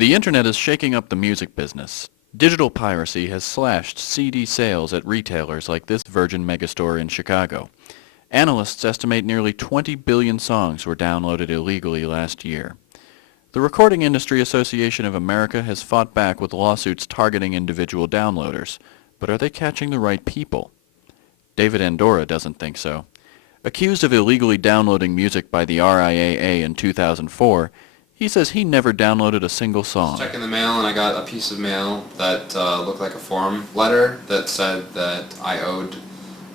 The internet is shaking up the music business. Digital piracy has slashed CD sales at retailers like this Virgin megastore in Chicago. Analysts estimate nearly 20 billion songs were downloaded illegally last year. The Recording Industry Association of America has fought back with lawsuits targeting individual downloaders. But are they catching the right people? David Andorra doesn't think so. Accused of illegally downloading music by the RIAA in 2004, he says he never downloaded a single song. Checking the mail, and I got a piece of mail that looked like a form letter that said that I owed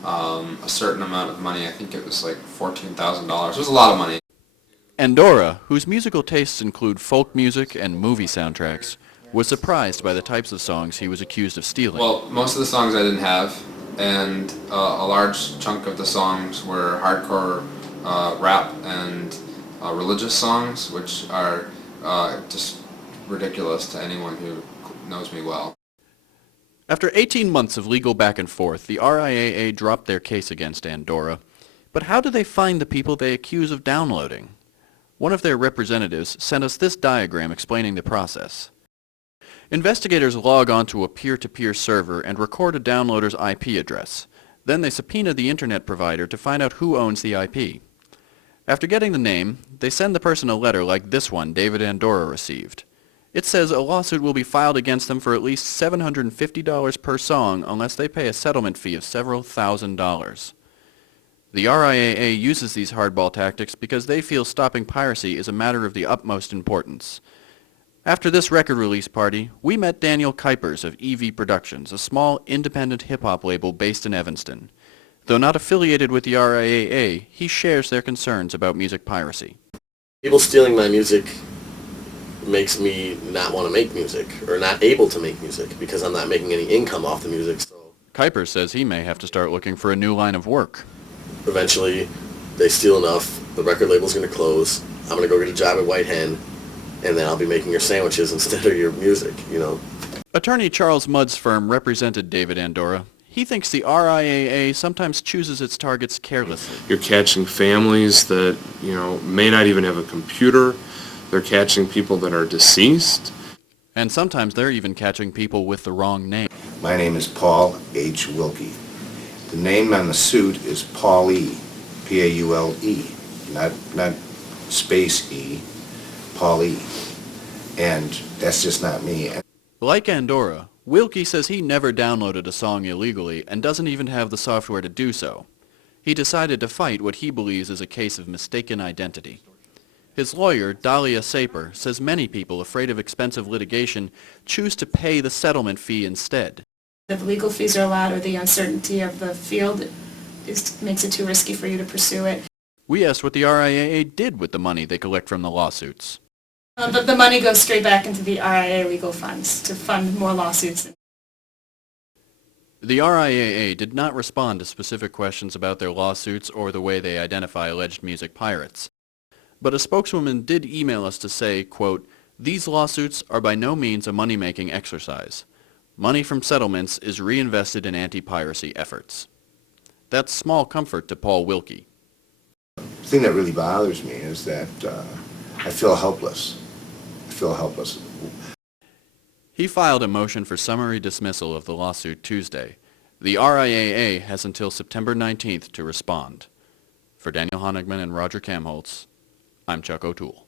a certain amount of money. I think it was like $14,000. It was a lot of money. Andorra, whose musical tastes include folk music and movie soundtracks, was surprised by the types of songs he was accused of stealing. Well, most of the songs I didn't have, and a large chunk of the songs were hardcore rap and religious songs, which are just ridiculous to anyone who knows me well. After 18 months of legal back and forth, the RIAA dropped their case against Andorra. But how do they find the people they accuse of downloading? One of their representatives sent us this diagram explaining the process. Investigators log onto a peer-to-peer server and record a downloader's IP address. Then they subpoena the internet provider to find out who owns the IP. After getting the name, they send the person a letter like this one David Andorra received. It says a lawsuit will be filed against them for at least $750 per song unless they pay a settlement fee of several $1,000s. The RIAA uses these hardball tactics because they feel stopping piracy is a matter of the utmost importance. After this record release party, we met Daniel Kuipers of EV Productions, a small independent hip-hop label based in Evanston. Though not affiliated with the RIAA, he shares their concerns about music piracy. People stealing my music makes me not want to make music, or not able to make music, because I'm not making any income off the music. So Kuipers says he may have to start looking for a new line of work. Eventually, they steal enough, the record label's going to close, I'm going to go get a job at White Hen, and then I'll be making your sandwiches instead of your music, you know. Attorney Charles Mudd's firm represented David Andorra. He thinks the RIAA sometimes chooses its targets carelessly. You're catching families that, may not even have a computer. They're catching people that are deceased. And sometimes they're even catching people with the wrong name. My name is Paul H. Wilkie. The name on the suit is Paul-E, P-A-U-L-E, not space E, Paul-E. And that's just not me. Like Andorra, Wilkie says he never downloaded a song illegally and doesn't even have the software to do so. He decided to fight what he believes is a case of mistaken identity. His lawyer, Dahlia Saper, says many people afraid of expensive litigation choose to pay the settlement fee instead. If legal fees are allowed or the uncertainty of the field makes it too risky for you to pursue it. We asked what the RIAA did with the money they collect from the lawsuits. The money goes straight back into the RIAA legal funds to fund more lawsuits. The RIAA did not respond to specific questions about their lawsuits or the way they identify alleged music pirates. But a spokeswoman did email us to say, quote, "These lawsuits are by no means a money-making exercise. Money from settlements is reinvested in anti-piracy efforts." That's small comfort to Paul Wilkie. The thing that really bothers me is that I feel helpless. He filed a motion for summary dismissal of the lawsuit Tuesday. The RIAA has until September 19th to respond. For Daniel Honigman and Roger Kamholz, I'm Chuck O'Toole.